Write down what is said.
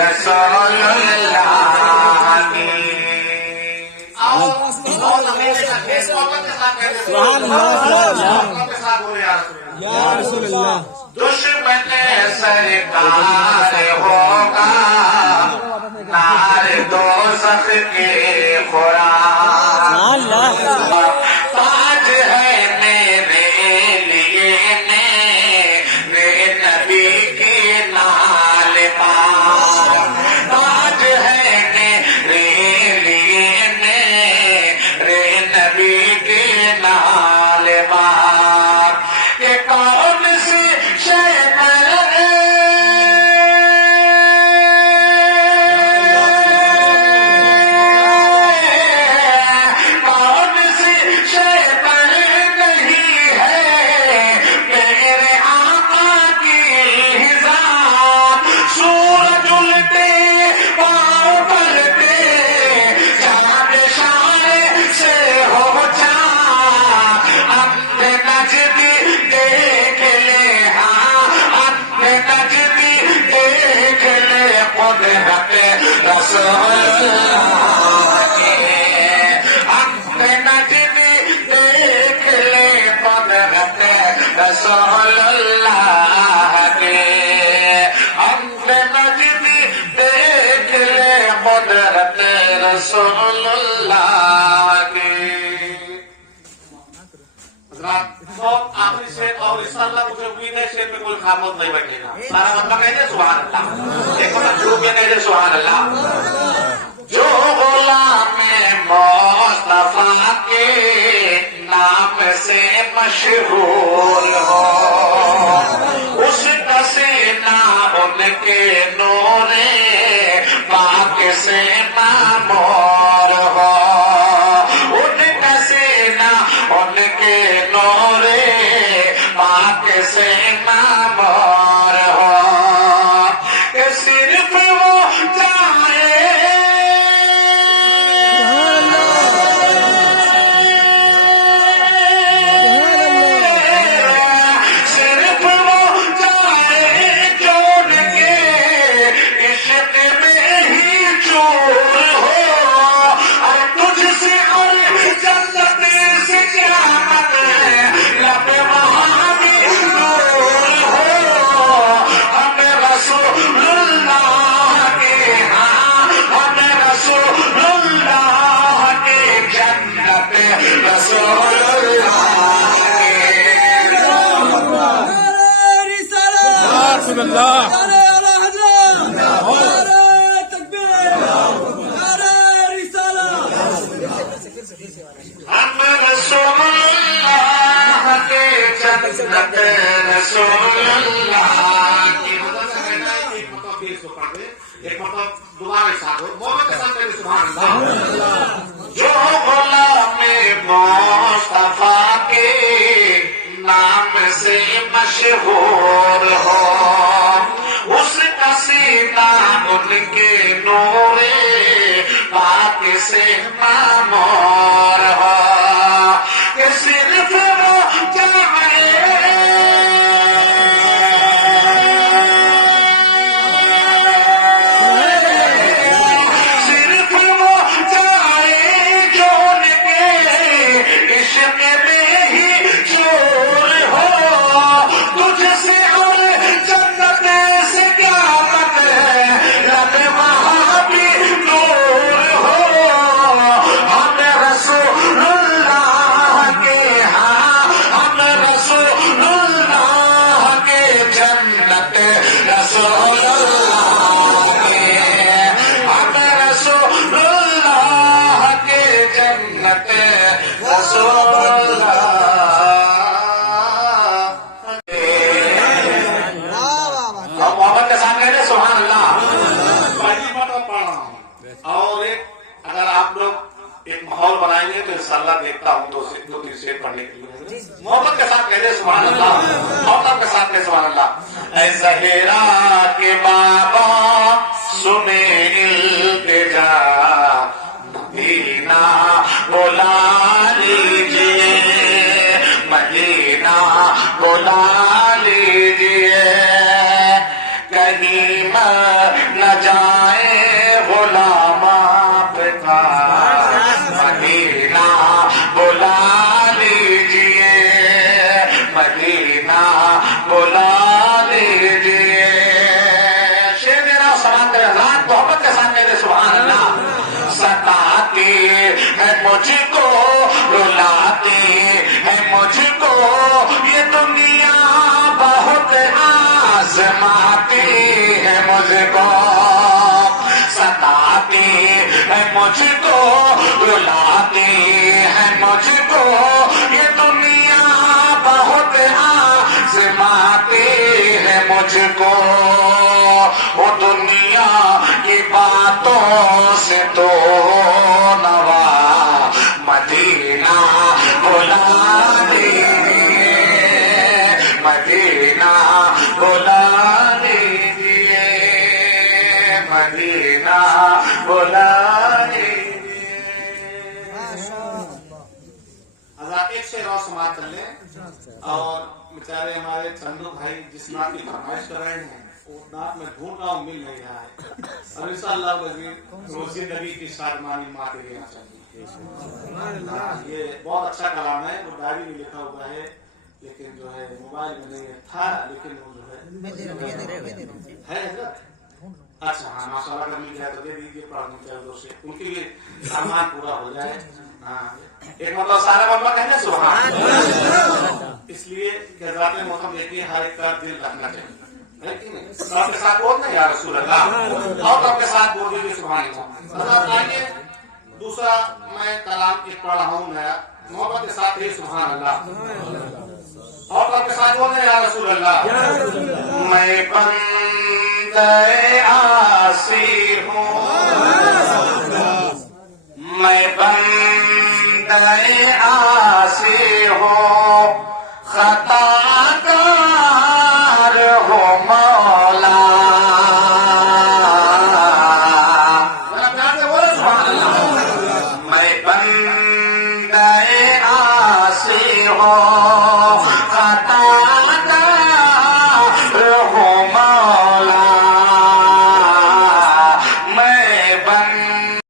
رسول اللہ کی یا رسول اللہ دشمن سرکار ہوگا نار دوزخ کے خوراک تاج ہے میرے لیے میرے نبی کے نال پاک تاج ہے میرے لیے میرے نبی کے نال پاک کہ کون سی شے رسول اللہ کے اپنے نجم دیکھ لے قدرت رسول اللہ کی حضرات بہت آخری شعر اور انشاءاللہ مجھے امید ہے شعر میں کوئی خاموش نہیں بیٹھے گا سارا مطلب کہتے سبحان اللہ ایک مطلب جو بھی کہتے سبحان اللہ جو غلام مصطفیٰ کے نام سے مشہور ہو اس کا سینہ ان کے نور پاک سے معمور ہو ان کا سینہ ان کے نور پاک سے معمور ہو کہ صرف وہ جائے جو غلام مصطفیٰ کے نام سے مشہور ہو اس کا سینہ ان کے نور پاک سے معمور ہو کہ صرف وہ جائے دیکھتا ہوں دو تین شعر پڑھنے کے لیے محبت کے ساتھ کہہ دے سبحان اللہ محبت کے ساتھ کہہ سبحان اللہ اے زہرا کے بابا سنے التجا مدینہ بلا لیجیے مدینہ بلا لیجیے मुझको रुलाती है, मुझको ये दुनिया बहुत आजमाती है, मुझको सताती है, मुझको रुलाती है, मुझको ये दुनिया बहुत आजमाती है, मुझको वो दुनिया की बातों से तो नवा मदीना बुला दीजिए, मदीना बुला दीजिए, मदीना बुला दीजिए। अब एक शेर और समाप्त कर लें, और बेचारे हमारे चंदू भाई जिस नाम की फरमाइश कर रहे हैं वो नाम में ढूंढ रहा हूँ, मिल नहीं रहा है। और इंशाअल्लाह रोजी नबी की शादमानी माँ के लिए चाहिए। ये बहुत अच्छा कलाम है, वो डायरी में लिखा हुआ है, लेकिन जो है मोबाइल में नहीं था, लेकिन वो जो है हजरत अच्छा हाँ माशाल्लाह अगर मिल जाए तो दे दीजिए, पढ़ने चाहिए से उनके लिए सामान पूरा हो जाए। हाँ एक मतलब सारा मामला कहने सुभान, इसलिए गज़ात मोहतरम देखिए हर एक का दिल रखना चाहिए, है कि नहीं? आपके साथ बोल नहीं या रसूल अल्लाह, और आपके साथ बोल दीजिए सुभान अल्लाह। आइए दूसरा मैं कलाम एक पढ़ रहा हूँ नया, मोहब्बत के साथ ही सुभान अल्लाह, और आपके साथ बोल नहीं या रसूल अल्लाह। मैं बंदे आसी हूँ, मैं बंदे आसी हूँ, खताकार हो मौला, मैं बंदे आसी हूँ,